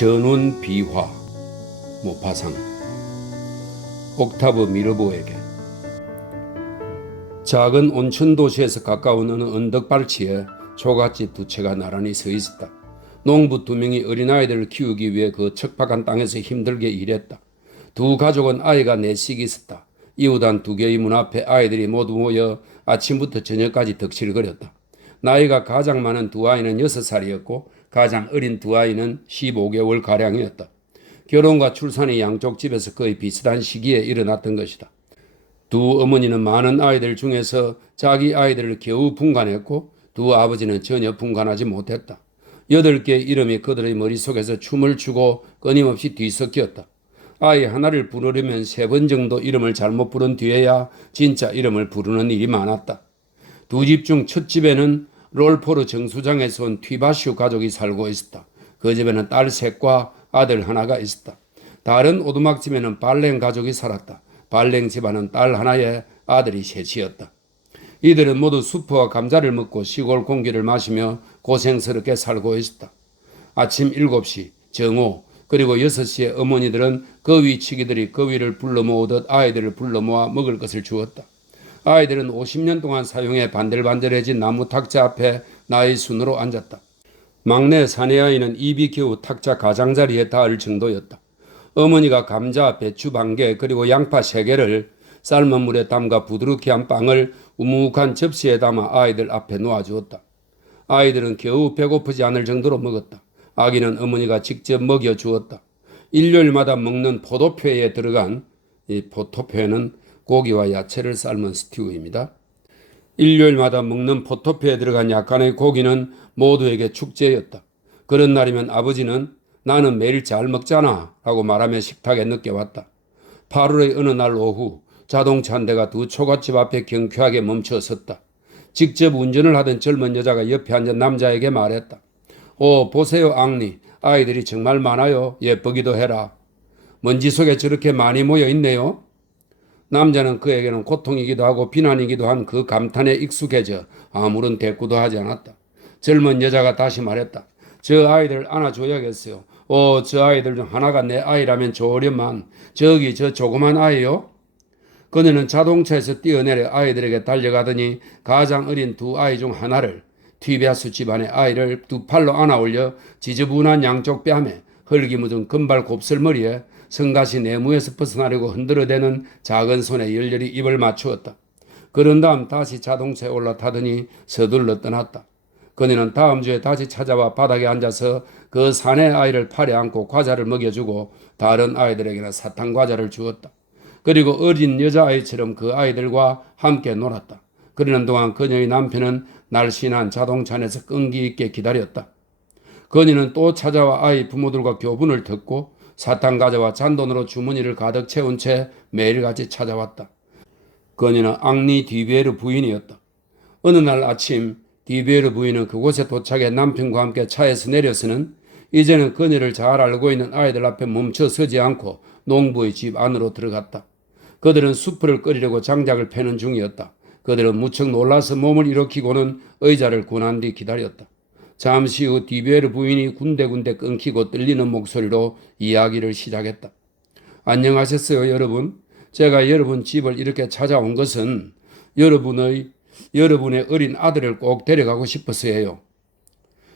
전운 비화 모파상 옥타브 미르보에게. 작은 온천 도시에서 가까운 어느 언덕 발치에 초가집 두 채가 나란히 서 있었다. 농부 두 명이 어린아이들을 키우기 위해 그 척박한 땅에서 힘들게 일했다. 두 가족은 아이가 넷씩 있었다. 이웃한 두 개의 문 앞에 아이들이 모두 모여 아침부터 저녁까지 덕실거렸다. 나이가 가장 많은 두 아이는 6살이었고 가장 어린 두 아이는 15개월가량이었다. 결혼과 출산이 양쪽 집에서 거의 비슷한 시기에 일어났던 것이다. 두 어머니는 많은 아이들 중에서 자기 아이들을 겨우 분간했고 두 아버지는 전혀 분간하지 못했다. 8개의 이름이 그들의 머릿속에서 춤을 추고 끊임없이 뒤섞였다. 아이 하나를 부르려면 3번 정도 이름을 잘못 부른 뒤에야 진짜 이름을 부르는 일이 많았다. 두 집 중 첫 집에는 롤포르 정수장에서 온 튀바슈 가족이 살고 있었다. 그 집에는 딸 셋과 아들 하나가 있었다. 다른 오두막집에는 발랭 가족이 살았다. 발랭 집안은 딸 하나에 아들이 셋이었다. 이들은 모두 수프와 감자를 먹고 시골 공기를 마시며 고생스럽게 살고 있었다. 아침 7시 정오 그리고 6시에 어머니들은 거위치기들이 거위를 불러 모으듯 아이들을 불러 모아 먹을 것을 주었다. 아이들은 50년 동안 사용해 반들반들해진 나무 탁자 앞에 나의 순으로 앉았다. 막내 사내아이는 입이 겨우 탁자 가장자리에 닿을 정도였다. 어머니가 감자, 배추 반개 그리고 양파 3개를 삶은 물에 담가 부드럽게 한 빵을 우묵한 접시에 담아 아이들 앞에 놓아주었다. 아이들은 겨우 배고프지 않을 정도로 먹었다. 아기는 어머니가 직접 먹여주었다. 일요일마다 먹는 포도표에 들어간 이 포도표는 고기와 야채를 삶은 스튜입니다. 일요일마다 먹는 포토표에 들어간 약간의 고기는 모두에게 축제였다. 그런 날이면 아버지는 나는 매일 잘 먹잖아 라고 말하며 식탁에 늦게 왔다. 8월의 어느 날 오후 자동차 한 대가 두 초가집 앞에 경쾌하게 멈춰 섰다. 직접 운전을 하던 젊은 여자가 옆에 앉은 남자에게 말했다. 보세요 앙리, 아이들이 정말 많아요. 예쁘기도 해라. 먼지 속에 저렇게 많이 모여 있네요. 남자는 그에게는 고통이기도 하고 비난이기도 한 그 감탄에 익숙해져 아무런 대꾸도 하지 않았다. 젊은 여자가 다시 말했다. 저 아이들 안아줘야겠어요. 저 아이들 중 하나가 내 아이라면 좋으련만 저기 저 조그만 아이요? 그녀는 자동차에서 뛰어내려 아이들에게 달려가더니 가장 어린 두 아이 중 하나를 튀베아스 집안의 아이를 두 팔로 안아올려 지저분한 양쪽 뺨에 흙이 묻은 금발 곱슬머리에 성가시 내무에서 벗어나려고 흔들어대는 작은 손에 열렬히 입을 맞추었다. 그런 다음 다시 자동차에 올라타더니 서둘러 떠났다. 그녀는 다음 주에 다시 찾아와 바닥에 앉아서 그 사내 아이를 팔에 안고 과자를 먹여주고 다른 아이들에게는 사탕 과자를 주었다. 그리고 어린 여자아이처럼 그 아이들과 함께 놀았다. 그러는 동안 그녀의 남편은 날씬한 자동차 안에서 끈기 있게 기다렸다. 그녀는 또 찾아와 아이 부모들과 교분을 듣고 사탕 과자와 잔돈으로 주머니를 가득 채운 채 매일같이 찾아왔다. 그녀는 앙리 디베르 부인이었다. 어느 날 아침 디베르 부인은 그곳에 도착해 남편과 함께 차에서 내려서는 이제는 그녀를 잘 알고 있는 아이들 앞에 멈춰 서지 않고 농부의 집 안으로 들어갔다. 그들은 수프를 끓이려고 장작을 패는 중이었다. 그들은 무척 놀라서 몸을 일으키고는 의자를 군한 뒤 기다렸다. 잠시 후 디베르 부인이 군데군데 끊기고 떨리는 목소리로 이야기를 시작했다. 안녕하셨어요 여러분. 제가 여러분 집을 이렇게 찾아온 것은 여러분의 어린 아들을 꼭 데려가고 싶어서예요.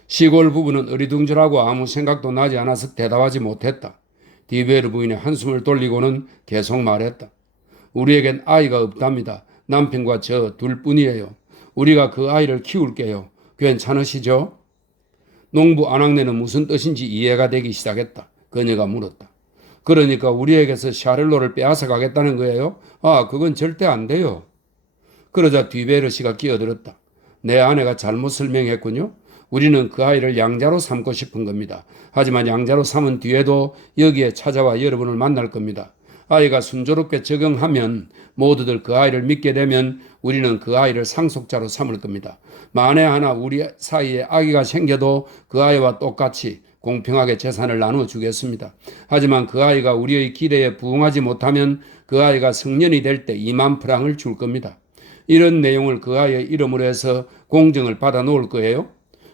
시골 부부는 어리둥절하고 아무 생각도 나지 않아서 대답하지 못했다. 디베르 부인이 한숨을 돌리고는 계속 말했다. 우리에겐 아이가 없답니다. 남편과 저 둘뿐이에요. 우리가 그 아이를 키울게요. 괜찮으시죠? 농부 아낙네는 무슨 뜻인지 이해가 되기 시작했다. 그녀가 물었다. 그러니까 우리에게서 샤를로를 빼앗아 가겠다는 거예요? 그건 절대 안 돼요. 그러자 디베르 씨가 끼어들었다. 내 아내가 잘못 설명했군요. 우리는 그 아이를 양자로 삼고 싶은 겁니다. 하지만 양자로 삼은 뒤에도 여기에 찾아와 여러분을 만날 겁니다. 아이가 순조롭게 적응하면 모두들 그 아이를 믿게 되면 우리는 그 아이를 상속자로 삼을 겁니다. 만에 하나 우리 사이에 아기가 생겨도 그 아이와 똑같이 공평하게 재산을 나눠주겠습니다. 하지만 그 아이가 우리의 기대에 부응하지 못하면 그 아이가 성년이 될 때 2만 프랑을 줄 겁니다. 이런 내용을 그 아이의 이름으로 해서 공증을 받아 놓을 거예요.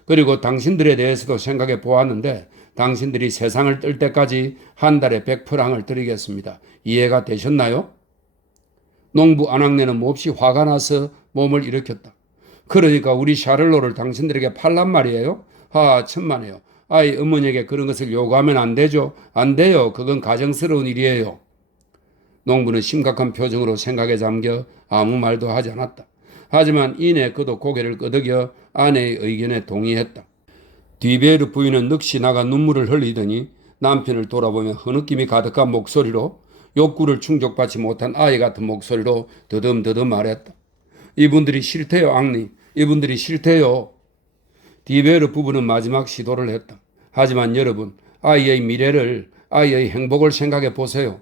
그리고 당신들에 대해서도 생각해 보았는데 당신들이 세상을 뜰 때까지 한 달에 100프랑을 드리겠습니다. 이해가 되셨나요? 농부 아낙네는 몹시 화가 나서 몸을 일으켰다. 그러니까 우리 샤를로를 당신들에게 팔란 말이에요? 천만에요. 아이 어머니에게 그런 것을 요구하면 안 되죠. 안 돼요. 그건 가정스러운 일이에요. 농부는 심각한 표정으로 생각에 잠겨 아무 말도 하지 않았다. 하지만 이내 그도 고개를 끄덕여 아내의 의견에 동의했다. 디베르 부인은 넋이 나가 눈물을 흘리더니 남편을 돌아보며 흐느낌이 가득한 목소리로, 욕구를 충족받지 못한 아이 같은 목소리로 더듬더듬 말했다. 이분들이 싫대요, 앙리. 이분들이 싫대요. 디베르 부부는 마지막 시도를 했다. 하지만 여러분, 아이의 미래를, 아이의 행복을 생각해 보세요.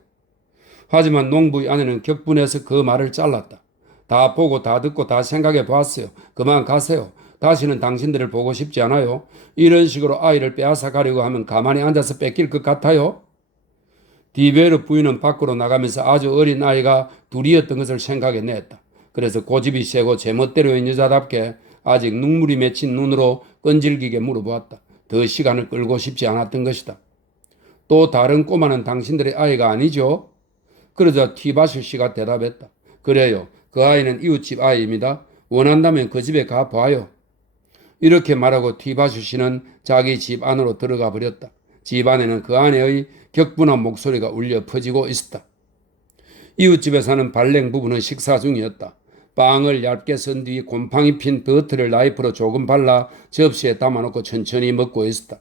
하지만 농부의 아내는 격분해서 그 말을 잘랐다. 다 보고 다 듣고 다 생각해 봤어요. 그만 가세요. 다시는 당신들을 보고 싶지 않아요. 이런 식으로 아이를 빼앗아 가려고 하면 가만히 앉아서 뺏길 것 같아요. 디베르 부인은 밖으로 나가면서 아주 어린 아이가 둘이었던 것을 생각해냈다. 그래서 고집이 세고 제멋대로인 여자답게 아직 눈물이 맺힌 눈으로 끈질기게 물어보았다. 더 시간을 끌고 싶지 않았던 것이다. 또 다른 꼬마는 당신들의 아이가 아니죠? 그러자 티바슈 씨가 대답했다. 그래요. 그 아이는 이웃집 아이입니다. 원한다면 그 집에 가봐요. 이렇게 말하고 티바슈 씨는 자기 집 안으로 들어가 버렸다. 집 안에는 그 아내의 격분한 목소리가 울려 퍼지고 있었다. 이웃집에 사는 발랭 부부는 식사 중이었다. 빵을 얇게 썬 뒤 곰팡이 핀 버터를 나이프로 조금 발라 접시에 담아놓고 천천히 먹고 있었다.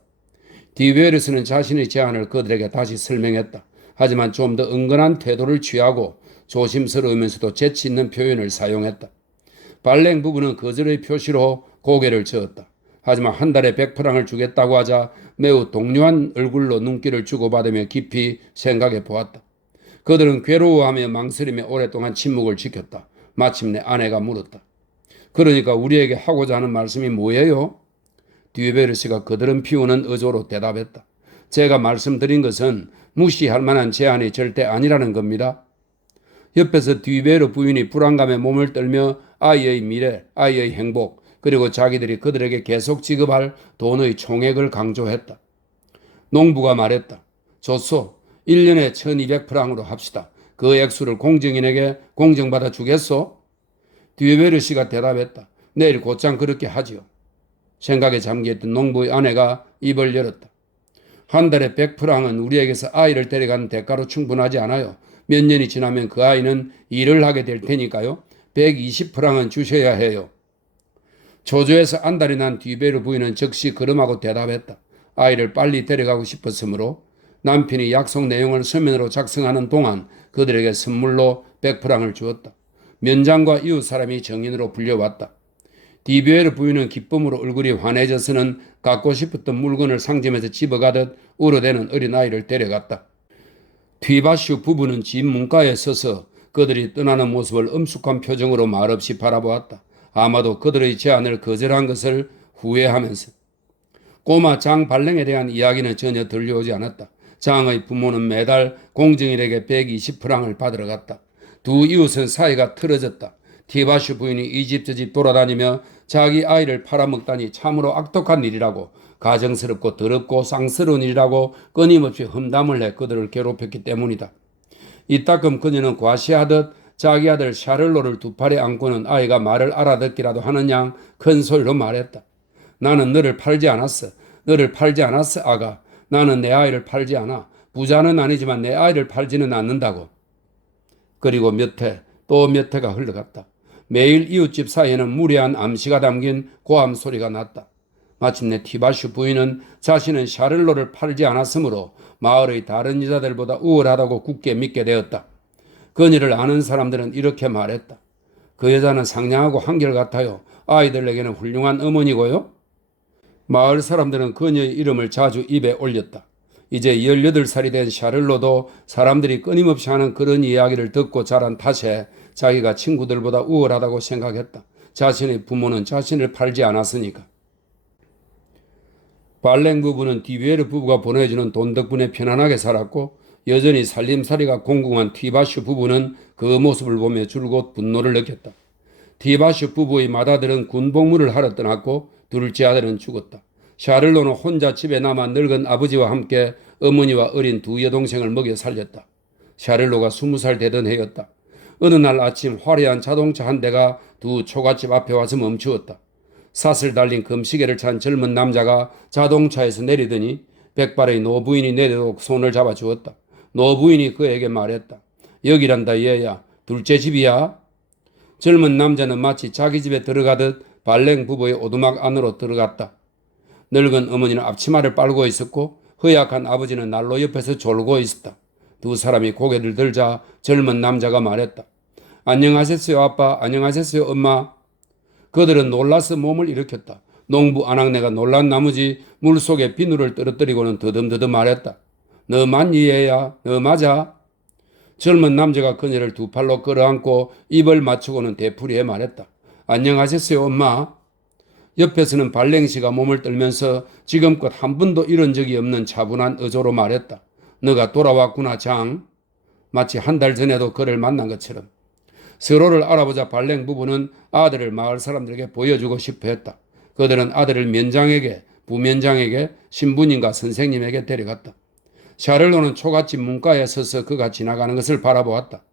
디베르스는 자신의 제안을 그들에게 다시 설명했다. 하지만 좀 더 은근한 태도를 취하고 조심스러우면서도 재치 있는 표현을 사용했다. 발랭 부부는 거절의 표시로 고개를 저었다. 하지만 한 달에 100프랑을 주겠다고 하자 매우 동요한 얼굴로 눈길을 주고받으며 깊이 생각해 보았다. 그들은 괴로워하며 망설이며 오랫동안 침묵을 지켰다. 마침내 아내가 물었다. 그러니까 우리에게 하고자 하는 말씀이 뭐예요? 디베르스가 그들은 피우는 어조로 대답했다. 제가 말씀드린 것은 무시할 만한 제안이 절대 아니라는 겁니다. 옆에서 디베르 부인이 불안감에 몸을 떨며 아이의 미래, 아이의 행복, 그리고 자기들이 그들에게 계속 지급할 돈의 총액을 강조했다. 농부가 말했다. 좋소. 1년에 1200프랑으로 합시다. 그 액수를 공정인에게 공정받아 주겠소? 디베르 씨가 대답했다. 내일 곧장 그렇게 하지요. 생각에 잠겨있던 농부의 아내가 입을 열었다. 한 달에 100프랑은 우리에게서 아이를 데려가는 대가로 충분하지 않아요. 몇 년이 지나면 그 아이는 일을 하게 될 테니까요. 120프랑은 주셔야 해요. 초조해서 안달이 난 디베르 부인은 즉시 걸음하고 대답했다. 아이를 빨리 데려가고 싶었으므로 남편이 약속 내용을 서면으로 작성하는 동안 그들에게 선물로 100프랑을 주었다. 면장과 이웃 사람이 정인으로 불려왔다. 디베르 부인은 기쁨으로 얼굴이 환해져서는 갖고 싶었던 물건을 상점에서 집어가듯 울어대는 어린아이를 데려갔다. 티바슈 부부는 집 문가에 서서 그들이 떠나는 모습을 엄숙한 표정으로 말없이 바라보았다. 아마도 그들의 제안을 거절한 것을 후회하면서. 꼬마 장 발랭에 대한 이야기는 전혀 들려오지 않았다. 장의 부모는 매달 공정인에게 120프랑을 받으러 갔다. 두 이웃은 사이가 틀어졌다. 티바슈 부인이 이 집 저 집 돌아다니며 자기 아이를 팔아먹다니 참으로 악독한 일이라고, 가정스럽고 더럽고 쌍스러운 일이라고 끊임없이 험담을 해 그들을 괴롭혔기 때문이다. 이따금 그녀는 과시하듯 자기 아들 샤를로를 두 팔에 안고는 아이가 말을 알아듣기라도 하는 양 큰 소리로 말했다. 나는 너를 팔지 않았어. 너를 팔지 않았어, 아가. 나는 내 아이를 팔지 않아. 부자는 아니지만 내 아이를 팔지는 않는다고. 그리고 몇 해, 또 몇 해가 흘러갔다. 매일 이웃집 사이에는 무례한 암시가 담긴 고함 소리가 났다. 마침내 티바슈 부인은 자신은 샤를로를 팔지 않았으므로 마을의 다른 여자들보다 우월하다고 굳게 믿게 되었다. 그녀를 아는 사람들은 이렇게 말했다. 그 여자는 상냥하고 한결같아요. 아이들에게는 훌륭한 어머니고요. 마을 사람들은 그녀의 이름을 자주 입에 올렸다. 이제 18살이 된 샤를로도 사람들이 끊임없이 하는 그런 이야기를 듣고 자란 탓에 자기가 친구들보다 우월하다고 생각했다. 자신의 부모는 자신을 팔지 않았으니까. 발랭 부부는 디베르 부부가 보내주는 돈 덕분에 편안하게 살았고, 여전히 살림살이가 공공한 티바슈 부부는 그 모습을 보며 줄곧 분노를 느꼈다. 티바슈 부부의 맏아들은 군복무를 하러 떠났고 둘째 아들은 죽었다. 샤를로는 혼자 집에 남아 늙은 아버지와 함께 어머니와 어린 두 여동생을 먹여 살렸다. 샤를로가 20살 되던 해였다. 어느 날 아침 화려한 자동차 한 대가 두 초가집 앞에 와서 멈추었다. 삿을 달린 금시계를 찬 젊은 남자가 자동차에서 내리더니 백발의 노부인이 내려놓고 손을 잡아주었다. 노부인이 그에게 말했다. 여기란다 얘야. 둘째 집이야? 젊은 남자는 마치 자기 집에 들어가듯 발랭 부부의 오두막 안으로 들어갔다. 늙은 어머니는 앞치마를 빨고 있었고 허약한 아버지는 난로 옆에서 졸고 있었다. 두 사람이 고개를 들자 젊은 남자가 말했다. 안녕하셨어요 아빠, 안녕하셨어요 엄마. 그들은 놀라서 몸을 일으켰다. 농부 아낙네가 놀란 나머지 물속에 비누를 떨어뜨리고는 더듬더듬 말했다. 너 맞니 얘야? 너 맞아? 젊은 남자가 그녀를 두 팔로 끌어안고 입을 맞추고는 되풀이해 말했다. 안녕하셨어요 엄마. 옆에서는 발랭씨가 몸을 떨면서 지금껏 한 번도 이런 적이 없는 차분한 어조로 말했다. 너가 돌아왔구나 장. 마치 한 달 전에도 그를 만난 것처럼. 서로를 알아보자 발랭 부부는 아들을 마을 사람들에게 보여주고 싶어 했다. 그들은 아들을 면장에게, 부면장에게, 신부님과 선생님에게 데려갔다. 샤를로는 초가집 문가에 서서 그가 지나가는 것을 바라보았다.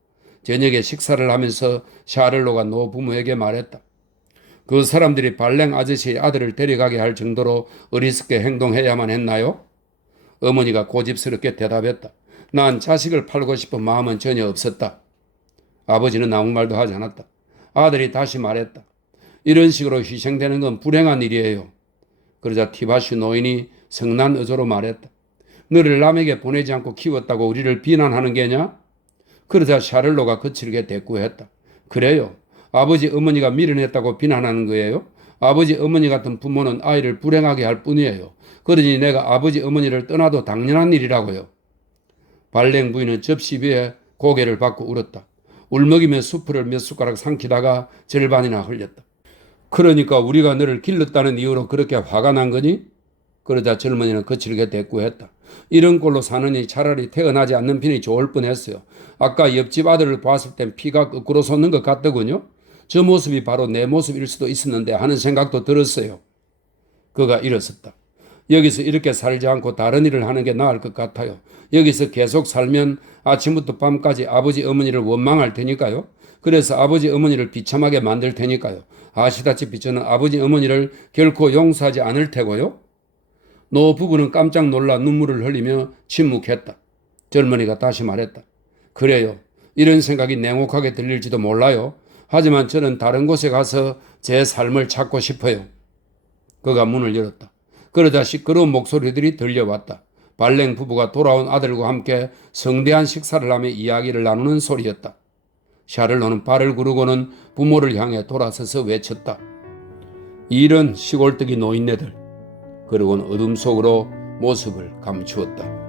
저녁에 식사를 하면서 샤를로가 노부모에게 말했다. 그 사람들이 발랭 아저씨의 아들을 데려가게 할 정도로 어리석게 행동해야만 했나요? 어머니가 고집스럽게 대답했다. 난 자식을 팔고 싶은 마음은 전혀 없었다. 아버지는 아무 말도 하지 않았다. 아들이 다시 말했다. 이런 식으로 희생되는 건 불행한 일이에요. 그러자 티바슈 노인이 성난 어조로 말했다. 너를 남에게 보내지 않고 키웠다고 우리를 비난하는 게냐? 그러자 샤를로가 거칠게 대꾸했다. 그래요. 아버지 어머니가 미련했다고 비난하는 거예요? 아버지 어머니 같은 부모는 아이를 불행하게 할 뿐이에요. 그러니 내가 아버지 어머니를 떠나도 당연한 일이라고요. 발랭 부인은 접시 위에 고개를 받고 울었다. 울먹이며 수프를 몇 숟가락 삼키다가 절반이나 흘렸다. 그러니까 우리가 너를 길렀다는 이유로 그렇게 화가 난 거니? 그러자 젊은이는 거칠게 대꾸했다. 이런 꼴로 사느니 차라리 태어나지 않는 편이 좋을 뻔했어요. 아까 옆집 아들을 봤을 땐 피가 거꾸로 솟는 것 같더군요. 저 모습이 바로 내 모습일 수도 있었는데 하는 생각도 들었어요. 그가 일어섰다. 여기서 이렇게 살지 않고 다른 일을 하는 게 나을 것 같아요. 여기서 계속 살면 아침부터 밤까지 아버지 어머니를 원망할 테니까요. 그래서 아버지 어머니를 비참하게 만들 테니까요. 아시다시피 저는 아버지 어머니를 결코 용서하지 않을 테고요. 노 부부는 깜짝 놀라 눈물을 흘리며 침묵했다. 젊은이가 다시 말했다. 그래요. 이런 생각이 냉혹하게 들릴지도 몰라요. 하지만 저는 다른 곳에 가서 제 삶을 찾고 싶어요. 그가 문을 열었다. 그러자 시끄러운 목소리들이 들려왔다. 발랭 부부가 돌아온 아들과 함께 성대한 식사를 하며 이야기를 나누는 소리였다. 샤를로는 발을 구르고는 부모를 향해 돌아서서 외쳤다. 이런 시골뜨기 노인네들. 그러고는 어둠 속으로 모습을 감추었다.